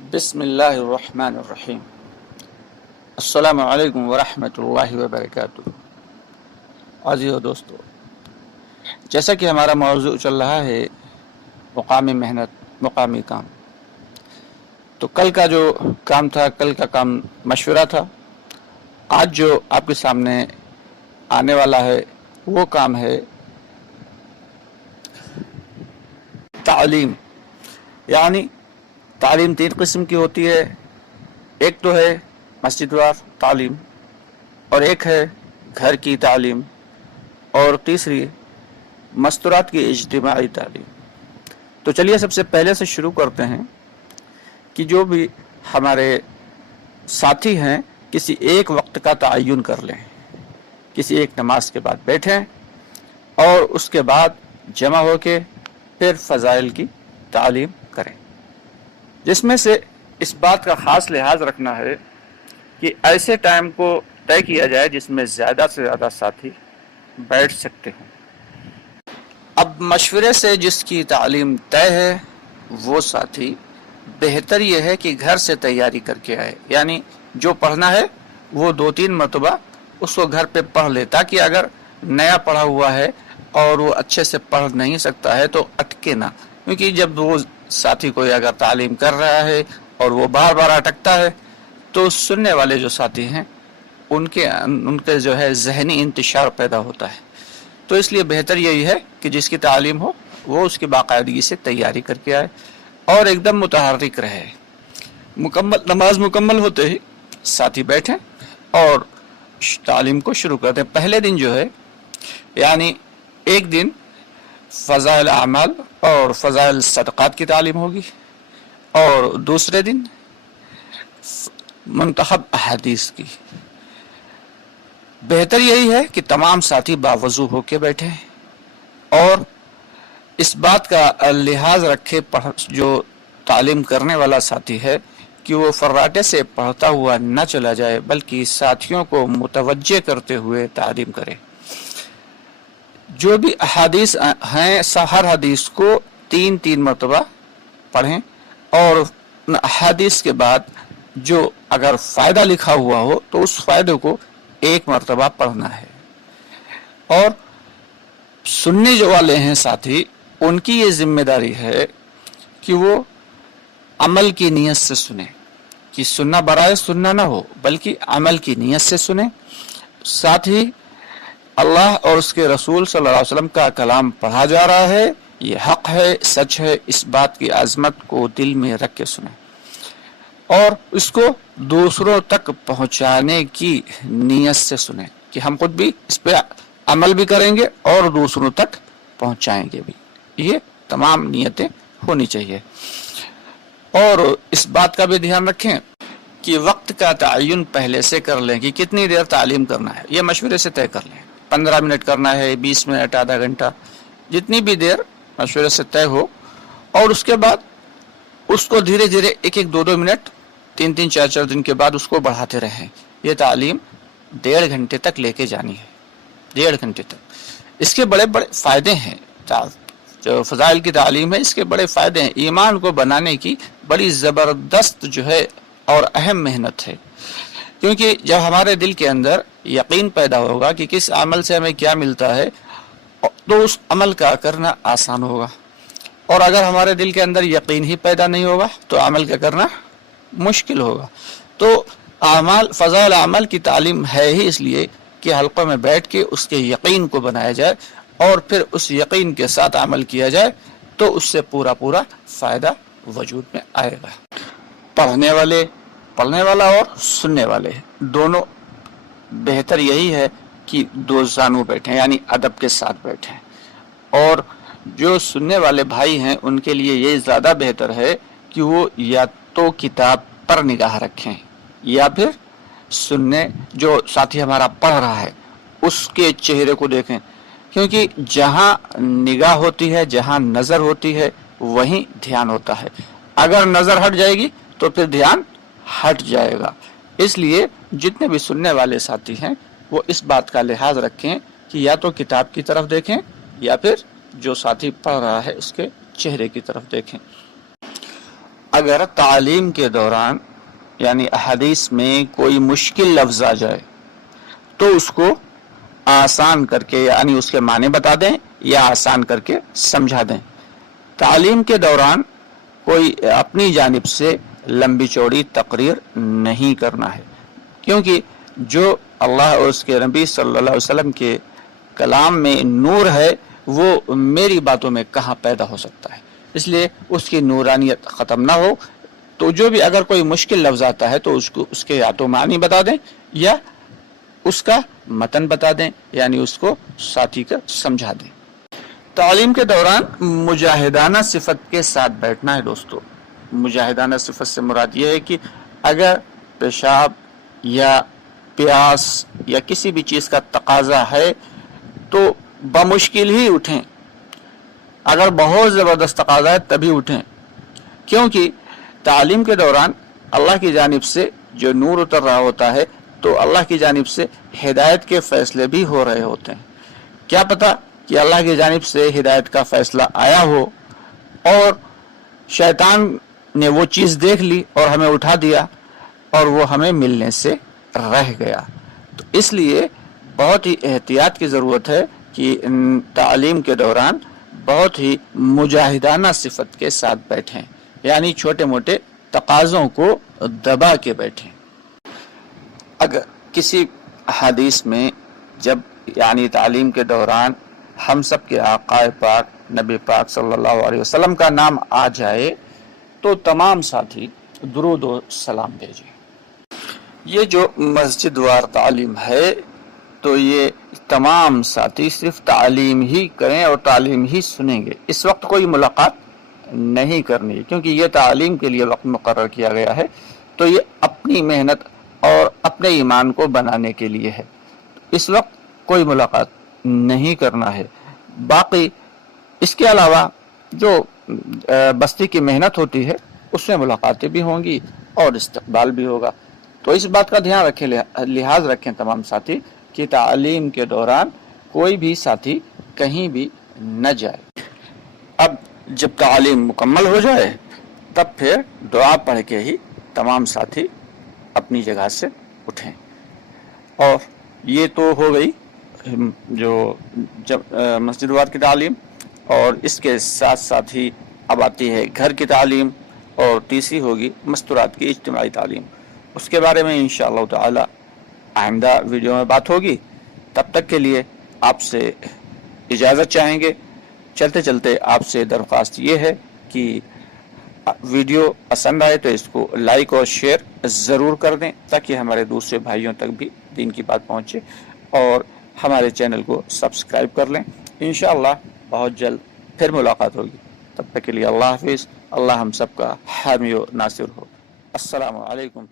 بسم اللہ الرحمن الرحیم۔ السلام علیکم ورحمۃ اللہ وبرکاتہ۔ عزیز و دوستو، جیسا کہ ہمارا موضوع چل رہا ہے مقامی محنت مقامی کام، تو کل کا جو کام تھا، کل کا کام مشورہ تھا۔ آج جو آپ کے سامنے آنے والا ہے وہ کام ہے تعلیم۔ یعنی تعلیم تین قسم کی ہوتی ہے، ایک تو ہے مسجد وار تعلیم، اور ایک ہے گھر کی تعلیم، اور تیسری مستورات کی اجتماعی تعلیم۔ تو چلیے سب سے پہلے سے شروع کرتے ہیں کہ جو بھی ہمارے ساتھی ہیں کسی ایک وقت کا تعین کر لیں، کسی ایک نماز کے بعد بیٹھیں اور اس کے بعد جمع ہو کے پھر فضائل کی تعلیم کریں، جس میں سے اس بات کا خاص لحاظ رکھنا ہے کہ ایسے ٹائم کو طے کیا جائے جس میں زیادہ سے زیادہ ساتھی بیٹھ سکتے ہوں۔ اب مشورے سے جس کی تعلیم طے ہے وہ ساتھی بہتر یہ ہے کہ گھر سے تیاری کر کے آئے، یعنی جو پڑھنا ہے وہ 2-3 مرتبہ اس کو گھر پہ پڑھ لے، تاکہ اگر نیا پڑھا ہوا ہے اور وہ اچھے سے پڑھ نہیں سکتا ہے تو اٹکے نہ، کیونکہ جب وہ ساتھی کوئی اگر تعلیم کر رہا ہے اور وہ بار بار اٹکتا ہے تو سننے والے جو ساتھی ہیں ان کے جو ہے ذہنی انتشار پیدا ہوتا ہے۔ تو اس لیے بہتر یہی ہے کہ جس کی تعلیم ہو وہ اس کی باقاعدگی سے تیاری کر کے آئے اور ایک دم متحرک رہے۔ نماز مکمل ہوتے ہی ساتھی بیٹھیں اور تعلیم کو شروع کرتے ہیں۔ پہلے دن جو ہے یعنی ایک دن فضائل اعمال اور فضائل صدقات کی تعلیم ہوگی، اور دوسرے دن منتخب احادیث کی۔ بہتر یہی ہے کہ تمام ساتھی باوضو ہو کے بیٹھیں اور اس بات کا لحاظ رکھے جو تعلیم کرنے والا ساتھی ہے کہ وہ فراٹے سے پڑھتا ہوا نہ چلا جائے، بلکہ ساتھیوں کو متوجہ کرتے ہوئے تعلیم کرے۔ جو بھی احادیث ہیں ہر حدیث کو 3 مرتبہ پڑھیں، اور احادیث کے بعد جو اگر فائدہ لکھا ہوا ہو تو اس فائدے کو 1 مرتبہ پڑھنا ہے۔ اور سننے جو والے ہیں ساتھی، ان کی یہ ذمہ داری ہے کہ وہ عمل کی نیت سے سنیں، کہ سننا برائے سننا نہ ہو بلکہ عمل کی نیت سے سنیں۔ ساتھ ہی اللہ اور اس کے رسول صلی اللہ علیہ وسلم کا کلام پڑھا جا رہا ہے، یہ حق ہے، سچ ہے، اس بات کی عظمت کو دل میں رکھ کے سنیں اور اس کو دوسروں تک پہنچانے کی نیت سے سنیں کہ ہم خود بھی اس پہ عمل بھی کریں گے اور دوسروں تک پہنچائیں گے بھی۔ یہ تمام نیتیں ہونی چاہیے۔ اور اس بات کا بھی دھیان رکھیں کہ وقت کا تعین پہلے سے کر لیں کہ کتنی دیر تعلیم کرنا ہے، یہ مشورے سے طے کر لیں۔ 15 منٹ کرنا ہے، 20 منٹ، آدھا گھنٹہ، جتنی بھی دیر مشورے سے طے ہو، اور اس کے بعد اس کو دھیرے دھیرے 1-2 منٹ 3 4 دن کے بعد اس کو بڑھاتے رہیں۔ یہ تعلیم 1.5 گھنٹے تک لے کے جانی ہے، 1.5 گھنٹے تک۔ اس کے بڑے بڑے فائدے ہیں، جو فضائل کی تعلیم ہے اس کے بڑے فائدے ہیں۔ ایمان کو بنانے کی بڑی زبردست جو ہے اور اہم محنت ہے، کیونکہ جب ہمارے دل کے اندر یقین پیدا ہوگا کہ کس عمل سے ہمیں کیا ملتا ہے تو اس عمل کا کرنا آسان ہوگا، اور اگر ہمارے دل کے اندر یقین ہی پیدا نہیں ہوگا تو عمل کا کرنا مشکل ہوگا۔ تو فضائل عمل کی تعلیم ہے ہی اس لیے کہ حلقوں میں بیٹھ کے اس کے یقین کو بنایا جائے اور پھر اس یقین کے ساتھ عمل کیا جائے تو اس سے پورا فائدہ وجود میں آئے گا۔ پڑھنے والا اور سننے والے دونوں بہتر یہی ہے کہ 2 زانو بیٹھیں، یعنی ادب کے ساتھ بیٹھیں، اور جو سننے والے بھائی ہیں ان کے لیے یہ زیادہ بہتر ہے کہ وہ یا تو کتاب پر نگاہ رکھیں یا پھر سننے جو ساتھی ہمارا پڑھ رہا ہے اس کے چہرے کو دیکھیں، کیونکہ جہاں نگاہ ہوتی ہے، جہاں نظر ہوتی ہے وہیں دھیان ہوتا ہے۔ اگر نظر ہٹ جائے گی تو پھر دھیان ہٹ جائے گا۔ اس لیے جتنے بھی سننے والے ساتھی ہیں وہ اس بات کا لحاظ رکھیں کہ یا تو کتاب کی طرف دیکھیں یا پھر جو ساتھی پڑھ رہا ہے اس کے چہرے کی طرف دیکھیں۔ اگر تعلیم کے دوران یعنی احادیث میں کوئی مشکل لفظ آ جائے تو اس کو آسان کر کے یعنی اس کے معنی بتا دیں یا آسان کر کے سمجھا دیں. تعلیم کے دوران کوئی اپنی جانب سے لمبی چوڑی تقریر نہیں کرنا ہے، کیونکہ جو اللہ اور اس کے نبی صلی اللہ علیہ وسلم کے کلام میں نور ہے وہ میری باتوں میں کہاں پیدا ہو سکتا ہے، اس لیے اس کی نورانیت ختم نہ ہو. تو جو بھی اگر کوئی مشکل لفظ آتا ہے تو اس کے یا تو معنی بتا دیں یا اس کا متن بتا دیں، یعنی اس کو ساتھی کا سمجھا دیں. تعلیم کے دوران مجاہدانہ صفت کے ساتھ بیٹھنا ہے دوستو. مجاہدانہ صفت سے مراد یہ ہے کہ اگر پیشاب یا پیاس یا کسی بھی چیز کا تقاضا ہے تو بمشکل ہی اٹھیں، اگر بہت زبردست تقاضا ہے تبھی اٹھیں، کیونکہ تعلیم کے دوران اللہ کی جانب سے جو نور اتر رہا ہوتا ہے تو اللہ کی جانب سے ہدایت کے فیصلے بھی ہو رہے ہوتے ہیں. کیا پتہ کہ اللہ کی جانب سے ہدایت کا فیصلہ آیا ہو اور شیطان نے وہ چیز دیکھ لی اور ہمیں اٹھا دیا اور وہ ہمیں ملنے سے رہ گیا. تو اس لیے بہت ہی احتیاط کی ضرورت ہے کہ تعلیم کے دوران بہت ہی مجاہدانہ صفت کے ساتھ بیٹھیں، یعنی چھوٹے موٹے تقاضوں کو دبا کے بیٹھیں. اگر کسی حدیث میں جب یعنی تعلیم کے دوران ہم سب کے آقا پاک نبی پاک صلی اللہ علیہ وسلم کا نام آ جائے تو تمام ساتھی درود و سلام بھیجیں. یہ جو مسجد وار تعلیم ہے تو یہ تمام ساتھی صرف تعلیم ہی کریں اور تعلیم ہی سنیں گے. اس وقت کوئی ملاقات نہیں کرنی ہے، کیونکہ یہ تعلیم کے لیے وقت مقرر کیا گیا ہے، تو یہ اپنی محنت اور اپنے ایمان کو بنانے کے لیے ہے. اس وقت کوئی ملاقات نہیں کرنا ہے. باقی اس کے علاوہ جو بستی کی محنت ہوتی ہے اس میں ملاقاتیں بھی ہوں گی اور استقبال بھی ہوگا. تو اس بات کا دھیان رکھیں، لحاظ رکھیں تمام ساتھی کہ تعلیم کے دوران کوئی بھی ساتھی کہیں بھی نہ جائے. اب جب تعلیم مکمل ہو جائے تب پھر دعا پڑھ کے ہی تمام ساتھی اپنی جگہ سے اٹھیں. اور یہ تو ہو گئی جو جب مسجد وار کی تعلیم، اور اس کے ساتھ ساتھ ہی اب آتی ہے گھر کی تعلیم، اور تیسری ہوگی مستورات کی اجتماعی تعلیم. اس کے بارے میں انشاءاللہ تعالی آئندہ ویڈیو میں بات ہوگی. تب تک کے لیے آپ سے اجازت چاہیں گے. چلتے چلتے آپ سے درخواست یہ ہے کہ ویڈیو پسند آئے تو اس کو لائک اور شیئر ضرور کر دیں تاکہ ہمارے دوسرے بھائیوں تک بھی دین کی بات پہنچے، اور ہمارے چینل کو سبسکرائب کر لیں. انشاءاللہ بہت جلد پھر ملاقات ہوگی. تب تک کے لیے اللہ حافظ. اللہ ہم سب کا حامی و ناصر ہو. السلام علیکم.